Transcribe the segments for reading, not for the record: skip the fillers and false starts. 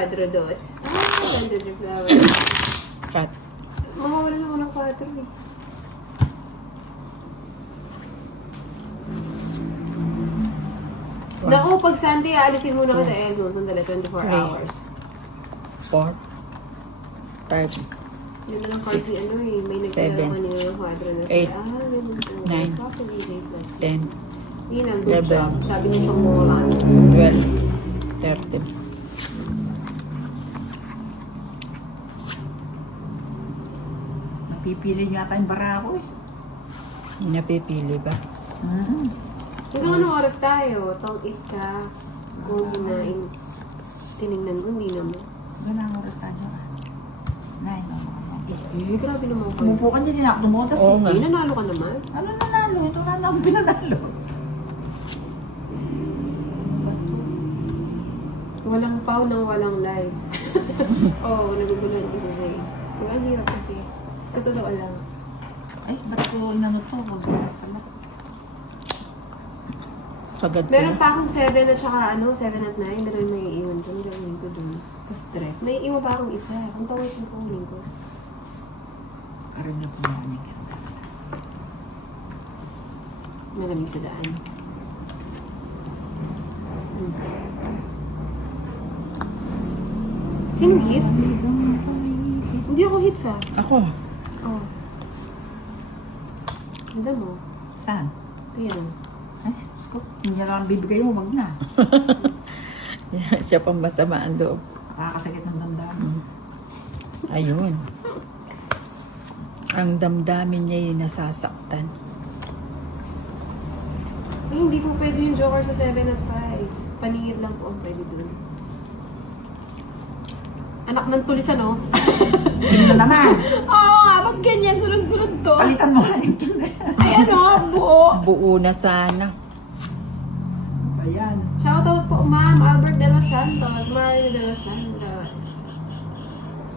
Quadro dos. Ganda yung flower. Cut. Mawawala naman ng quadro eh. Naku, pag Sunday, aalisin muna ka sa Ezon. Sandali, 24 hours. 4, 5, Yun na lang kasi ano eh. May nagkala kanina ng quadro na siya. 8, Ganun po. 9, Possibly days left. 10, Yun ang good 11, job. Sabi niya siyang Molan. 12, 13. Napipili yata yung barako eh. Napipili ba? Hanggang anong oras tayo? Tong 8 ka. Kung hinain. Tinignan ko, hindi naman. Gano'n ang oras tayo. 9, Eh, grabe naman ko. Umupo ka dyan, ako tumutas Oo eh. nga. Eh, nanalo ka naman. Ano nanalo? Ito na akong pinanalo. Walang pau nang walang live. Oo, nagugulan kasi siya eh. Ang hirap kasi. Sa totoo lang. Ay, ba't ko inano to? Magbilat pala. Sagad ko Meron na. pa akong 7 at saka 7 at 9. Dalawa may iiwan ko. Ang gawin ko dun. Tapos dress. May iwan pa akong isa. Kung tawag yung kunin ko. Karoon na po naman yung ganda. Malamig sa daan. Sino hits? Hindi ako hits ah. Ako. Oh. Ganda mo. Saan? Tingnan mo. Ay, Sko, hindi na lang bibigay mo, wag na. Siya pang masama ang loob. Nakakasakit ng damdamin. Ayun. Ang damdamin niya yung nasasaktan. Ay, hindi po pwede yung Joker sa 7 at 5. Paningit lang po ang pwede dun. Anak ng tulisan, oh. Ano naman? Oo nga, ba't ganyan? Sunod-sunod to. Palitan mo halin kin. Ay, ano, buo. Buo na sana. Ayan. Shoutout po, Ma'am Albert de los Santos, Mario de los Santos.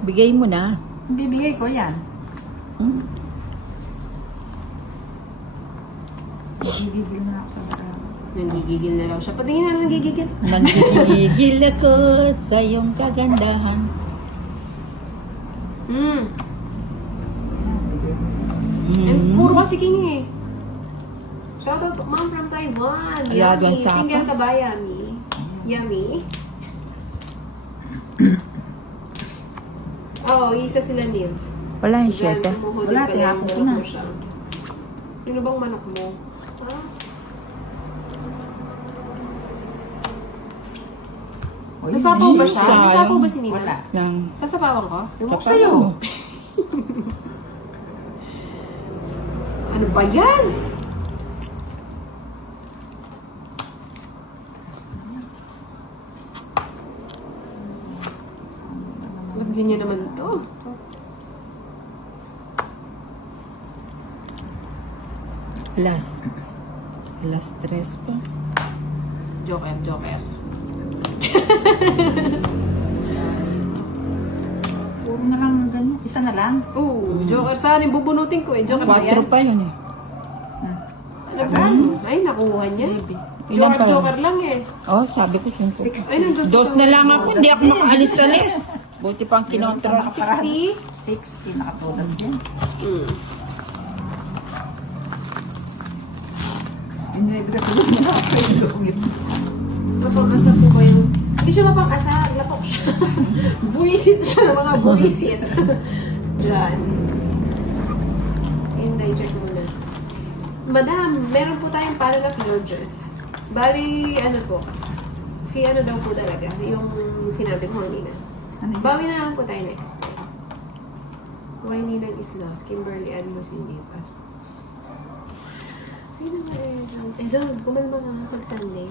Bigay mo na. Bibigay ko yan. Hmm? Bibigay na ako sa barako. Nanggigigil na raw siya. Patingin na nanggigigil. Nanggigil ako sa iyong kagandahan. And puro kasi king eh. Shoutout po, Ma'am from Taiwan. Alagang Yummy. sapo. Single ka ba, Yummy? Yummy? Oo, isa sila Niv. Wala yung Diyan, siyete. sumuhod Wala, ka lang, tinapon ko manok na. mo siya. Sino bang manok mo? Ha? O, yun, Nasapaw ba siya? Sayang. Nasapaw ba si Nina? Wala. Nang Sasapawan ko? Ewan ko sa'yo. Ano ba yan? Ba't ganyan naman to? Alas 3 pa. Joker, Joker. Puro na lang ganyan. Isa na lang. Oo, Joker. Saan yung bubunutin ko eh? Joker ba yan? 4 pa yun eh. Ano ba? Ay, nakuha niya. Ilan Joker, pa? Joker lang eh. Oh, sabi ko 5. Ay, nandun Dos sa- na lang ako, hindi ako makaalis-alis. Buti pang kinontrol. 60? 60. Nakatulas din. Yung 9 kasi doon na nakapagawin. Mapang-asap ko ba yung... Hindi siya mapang-asap. Lapok siya. Buwisit siya ng mga buwisit. Diyan. Hindi, check muna. Madam, meron po tayong parallel Georges. Bali, ano po? Si ano daw po talaga, yung sinabi ko kanina. Ano yun? Bawi na lang po tayo next time. Why Ninang is lost? Kimberly Adlos hindi pa. Ay naman eh. Zon, kumalma nga pag Sunday.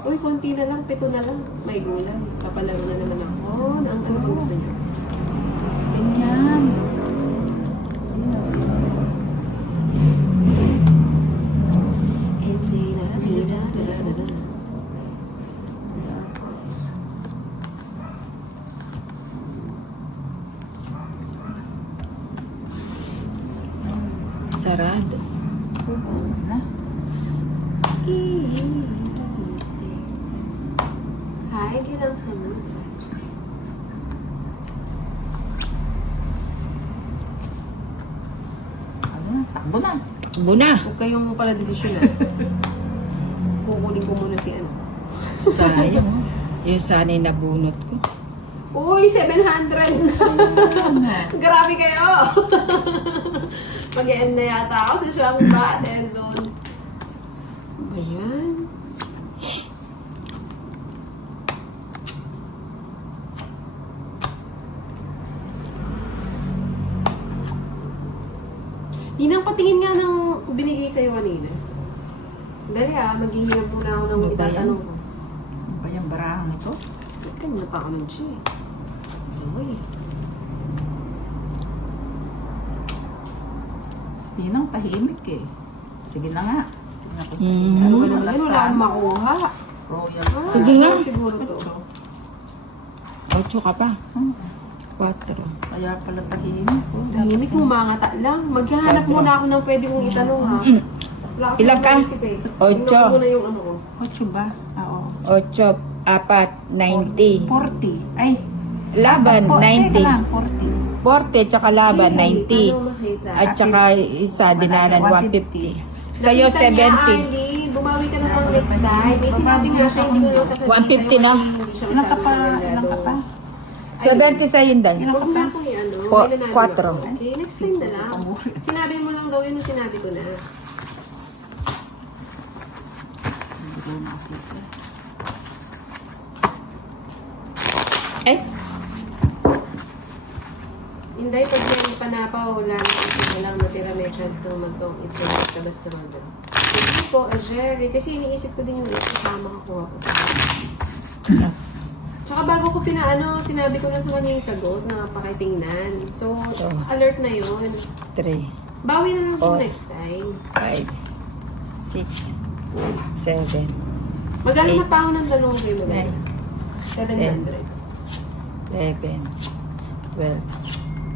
Uy, konti na lang, 7 na lang. May gulang. Papalaro na naman ako. Ang ano pang gusto niyo? Ganyan. Sino? Sarado. Na? Hi, gilang sa Takbo na. Buna. Huwag kayong pala desisyon na. Kukunin ko muna si ano. Sayang. Yung sana yung nabunot ko. Uy, 700! Grabe kayo! Mag-end na yata ako sa Shangba, Dezon. Ba yan? Ninang, patingin nga ng binigay sa'yo kanina. Dali maghihirap muna ako ng Ano ba yan? itatanong ko. Ano ba yung barahang ito? Ito, muna pa ako ng G. Sorry. Sinang tahimik eh. Sige na nga. Ano ba naman yun? Wala akong makuha. Royal Sige nga. Siguro to. 8 ka pa. 4. Kaya pala tahimik. Oh. Tahimik mo, mangata lang. Maghahanap muna ako ng pwede kong itanong ha. Wala kasi Ilan ka? akong isip eh. 8. Tingnan ko muna yung ano ko. 8 ba? Oo. 8, 4, 90. 40. Ay. Laban, Teka 90. lang, 40. 40, tsaka laban, Ano 90. makita? At tsaka isa, dinanan, 150. Sa'yo, Nakita niya, 70. Arlie, bumawi ka naman next time. May sinabi nga siya, hindi ko lang sasabihin 150 na. sa'yo kasi hindi siya Ilan ka masyadong pa? maganda Ilan ka pa? doon. 70 sa'yo yun, Dan. Huwag mo na akong i-ano. Po, may nanalo 4. ako. Okay, next time na lang. Sinabi mo lang daw yun yung sinabi ko na. Hindi ko nakasita. Eh, Hindi, pag may panapaw, lalo kasi mo lang natira may chance kang mag-talk. It's right ka basta mag-talk. Hindi po, Jerry, kasi iniisip ko din yung kasama ko ako sa Tsaka bago ko sinabi ko na sa kanya yung sagot na pakitingnan. So, alert na yun. 3, Bawi na lang po Oh. next time. 5, 6, 7, Magkano Eight. na pa ako ng dalawang kayo magkano? 700. 11, 12,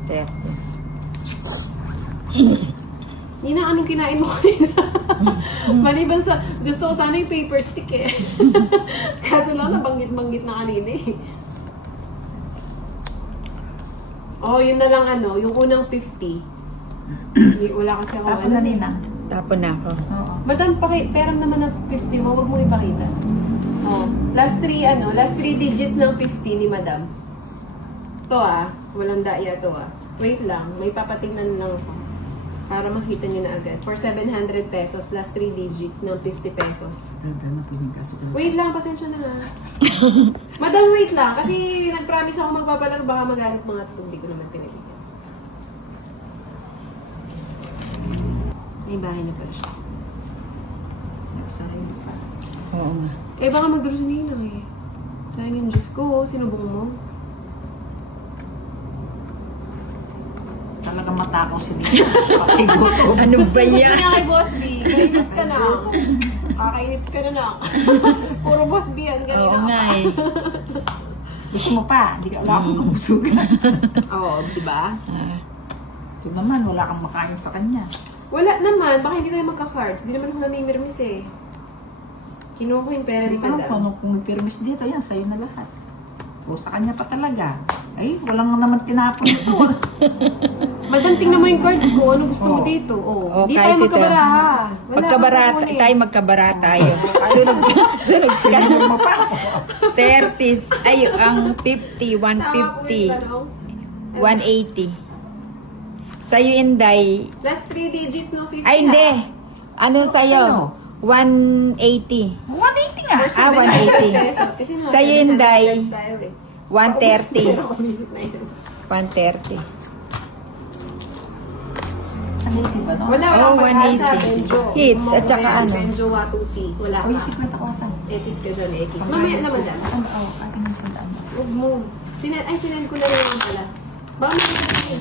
13. Nina, anong kinain mo kanina? Maliban sa, gusto ko sana yung paper stick eh. Kaso lang, nabanggit-banggit na kanina eh. Oh, yun na lang yung unang 50. Wala kasi ako Tapon na ninang. Tapon na ako. Oo. Madam, peram naman ng 50 mo, wag mo ipakita. Oh, last 3 digits ng 50 ni Madam. To walang daya to Wait lang, may papatingnan lang ako. Para makita nyo na agad. For 700 pesos, last 3 digits ng 50 pesos. Ganda na pinigkaso ka. Wait lang, pasensya na ha. Madam, wait lang. Kasi nag-promise ako magpapalaro, baka magalit mga ito. Hindi ko naman pinibigyan. May bahay na pala siya. Nagsahin pa. Oo nga. Eh, baka magdulo si Ninang eh. Sayang yung Diyos ko, sinubong mo. Talagang matakong si Nina. Pakigutom. Ano Gusto ba mo yan? na kay Boss B. Kainis ka na. Kakainis ka na na. Puro Boss B yan. Kanina Oo nga eh. Gusto mo pa? Hindi ka wala akong kamusugan. Oo, di ba? Ah, Ito naman, wala kang makain sa kanya. Wala naman. Baka hindi tayo magka-cards. Di naman ako namimirmis eh. Kinuha ko yung pera ni Hindi ko alam Madam. kung may permis dito, yan, sa'yo na lahat. O sa kanya pa talaga. Ay, walang naman tinapon ito. Madam, tingnan mo yung cards ko. Ano gusto mo Oo. dito? Oh. Oh, Di kahit tayo magkabaraha. Wala magkabarata, akong kukunin. tayo magkabarata tayo. Sunog ka. Sinunod mo pa. 30, ay, ang 50, Tama po yung 150, tanong. 180. Sa'yo, Inday. Last 3 digits no 50 Ay, hindi. ha? Ano sa'yo? 180. 180 nga. For 700 pesos. Kasi mga Sa'yo, 700 Inday. pesos tayo eh. 130. Pero ako visit na yun. 130. Ano yung ba, no? Wala, Oh, walang pag-asa, 180. Benjo. Hits, at saka Mamaya, ano? Benjo Watusi. Wala O, yung ka. 50 ko saan? Ekis ka dyan, ekis. Mamaya naman dyan. Ano, akin yung sandaan. Huwag mo. Sinend ko na lang pala. Baka may